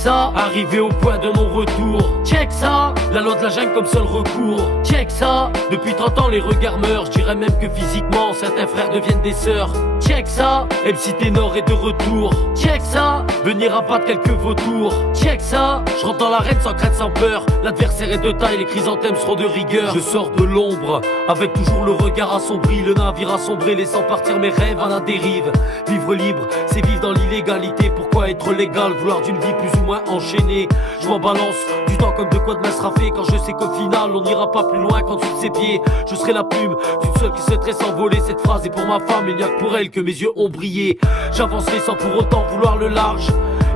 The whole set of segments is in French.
ça, arrivé au point de non-retour. Check ça, la loi de la jungle comme seul recours. Check ça, depuis 30 ans les regards meurent. Je dirais même que physiquement certains frères deviennent des sœurs. Check ça, MC Ténor est de retour. Check ça, venir abattre quelques vautours. Check ça, je rentre dans l'arène sans crainte, sans peur. L'adversaire est de taille, les chrysanthèmes seront de rigueur. Je sors de l'ombre, avec toujours le regard assombri. Le navire assombri, laissant partir mes rêves à la dérive. Vivre libre, c'est vivre dans l'illégalité. Pourquoi être légal, vouloir d'une vie plus ou moins enchaînée? Je m'en balance du temps comme de quoi de se raffer. Quand je sais qu'au final on n'ira pas plus loin qu'en dessous de ses pieds. Je serai la plume d'une seule qui souhaiterait s'envoler. Cette phrase est pour ma femme, il n'y a que pour elle que mes yeux ont brillé. J'avancerai sans pour autant vouloir le large.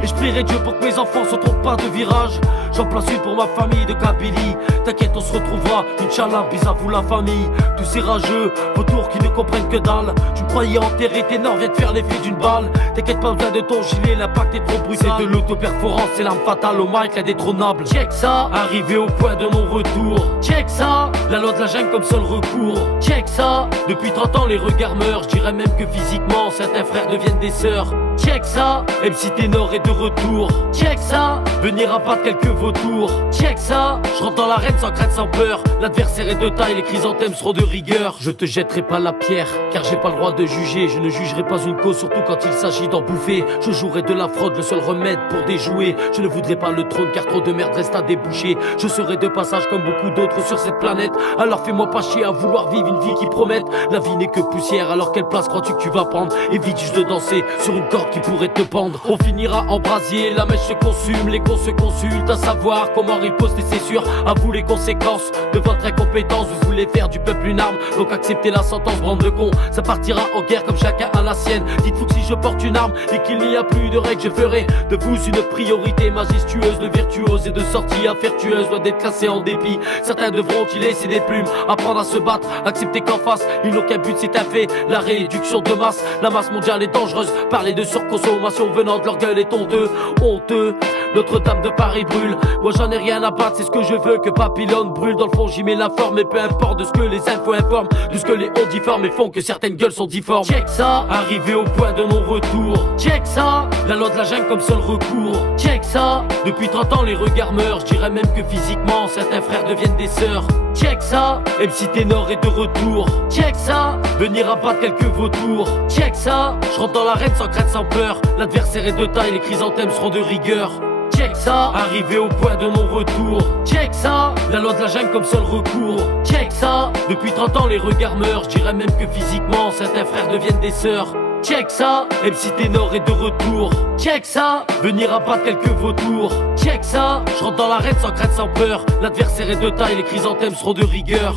Et je prierai Dieu pour que mes enfants se trompent pas de virage. J'en place une pour ma famille de Kabylie. T'inquiète, on se retrouvera, Inch'Allah, bis à vous la famille. Tous ces rageux, vautours qui ne comprennent que dalle. Tu me croyais enterré, Ténor vient de faire l'effet d'une balle. T'inquiète pas, besoin de ton gilet, l'impact est trop brutal. C'est de l'auto-perforance, c'est l'arme fatale au mic, l'indétrônable. Check ça, arrivé au point de non-retour. Check ça, la loi de la jungle comme seul recours. Check ça, depuis 30 ans les regards meurent. Je dirais même que physiquement certains frères deviennent des sœurs. Check ça, MC Ténor est de retour. Check ça, venir abattre quelques vautours. Check ça, je rentre dans l'arène sans crainte, sans peur. L'adversaire est de taille, les chrysanthèmes seront de rigueur. Je te jetterai pas la pierre, car j'ai pas le droit de juger. Je ne jugerai pas une cause, surtout quand il s'agit d'en bouffer. Je jouerai de la fraude, le seul remède pour déjouer. Je ne voudrais pas le trône, car trop de merde reste à déboucher. Je serai de passage comme beaucoup d'autres sur cette planète. Alors fais-moi pas chier à vouloir vivre une vie qui promette. La vie n'est que poussière, alors quelle place crois-tu que tu vas prendre? Évite juste de danser sur une corde qui pourrait te pendre. On finira en brasier, la mèche se consume, les cons se consultent à savoir comment riposter, c'est sûr. À vous les conséquences de votre incompétence. Vous voulez faire du peuple une arme, donc acceptez la sentence, bande de cons. Ça partira en guerre comme chacun a la sienne. Dites-vous que si je porte une arme et qu'il n'y a plus de règles, je ferai de vous une priorité majestueuse, de virtuose et de sortie affectueuse. Doit d'être classée en dépit. Certains devront y laisser des plumes, apprendre à se battre, accepter qu'en face ils n'ont qu'un but, c'est un fait, la réduction de masse. La masse mondiale est dangereuse, parler de surconsommation venant de leur gueule est honteux, honteux. Notre-Dame de Paris brûle, moi j'en ai rien à battre, c'est ce que je veux que Papillone brûle. Dans le fond j'y mets la forme et peu importe de ce que les infos informent, de ce que les hauts difforment et font que certaines gueules sont difformes. Check ça, arrivé au point de non-retour. Check ça, la loi de la jungle comme seul recours. Check ça, depuis 30 ans les regards meurent. Je dirais même que physiquement certains frères deviennent des sœurs. Check ça, MC Ténor est de retour. Check ça, venir abattre quelques vautours. Check ça, je rentre dans l'arène sans crainte, sans peur. L'adversaire est de taille, les chrysanthèmes seront de rigueur. Check ça, arrivé au point de non-retour. Check ça, la loi de la jungle comme seul recours. Check ça, depuis 30 ans les regards meurent. Je dirais même que physiquement certains frères deviennent des sœurs. Check ça, MC Ténor est de retour. Check ça, venir abattre quelques vautours. Check ça, je rentre dans l'arène sans crainte, sans peur. L'adversaire est de taille, les chrysanthèmes seront de rigueur.